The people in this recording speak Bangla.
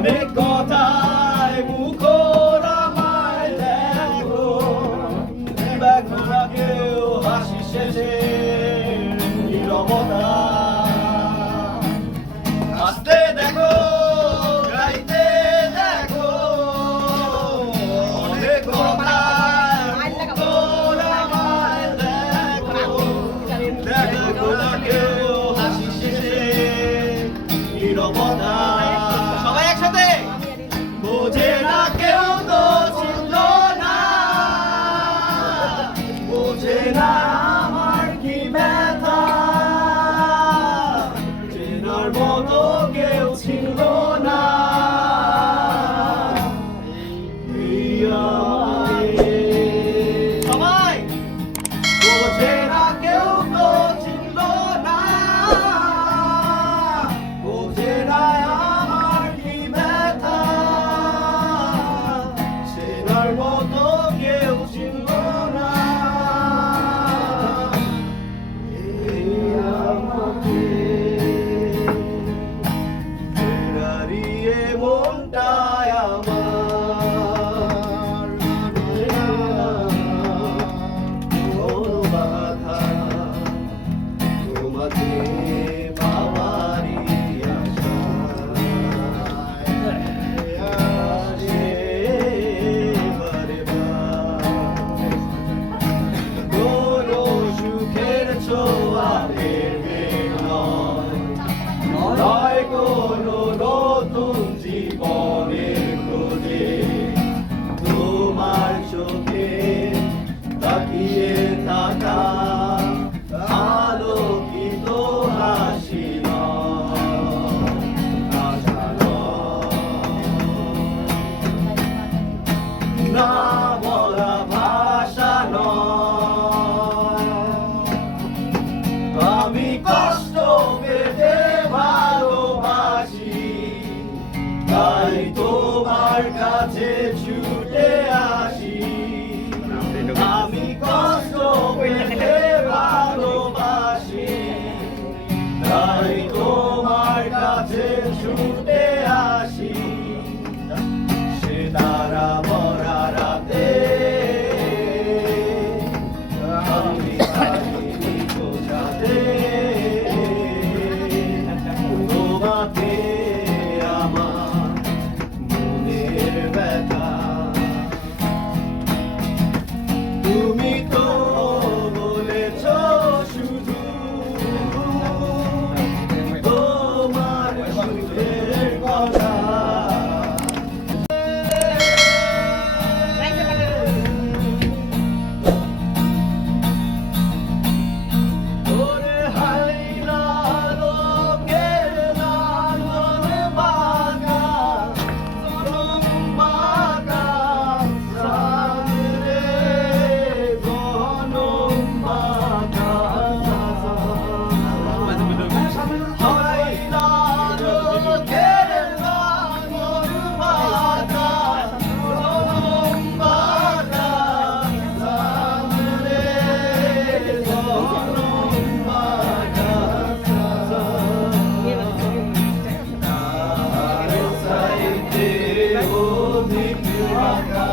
অনেক কথায় মুখর আমায় দেখো, দেখো না কেউ হাসি শেষে নীরবতা। হাসতে দেখো, গাইতে দেখো, অনেক কথায় মুখর আমায় দেখো, দেখো না কেউ হাসি শেষে নীরবতা। সবাই একসাথে বোঝে না কেউ তো ছিল না, বোঝে না আমার কি ব্যথা, চেনার মতো কেউ ছিল না। সবাই বোঝে না কেউ তো ছিল না, বোঝে না আমার কি ব্যথা, চেনার মতো কেউ ছিল না। এই আমাকে হারিয়ে মনটায় আমার কোনো বাধা, তোমাকে পাওয়ারই আশায় কোনো সুখের ছোঁয়াদের মেঘ নয়, কোনো নতুন জীবনের খোঁজে, তোমার চোখে তাকিয়ে থাকা আলোকিত হাসি আশা না বলা ভাষা নয়। আমি কষ্ট পেতে ভালোবাসি, তাই তোমার কাছে ছুটে আসি। আমি কষ্ট পেতে ভালোবাসি, তাই তোমার কাছে ছুটে আসি। সে তারা ভরা রাতে আমি পারিনি বোঝাতে তোমাকে আমার মনের ব্যথা। তুমি তো বলেছ শুধু তোমার সুখের কথা। ওরে হাইলা লোকের লালন বাঁকা, চরণ বাঁকা, সামনে গনম বাঁকা। হাইলা লোকের লালন বাঁকা, চরণ বাঁকা, সামনে গনম বাঁকা। সাইতে অধিক বাঁকা।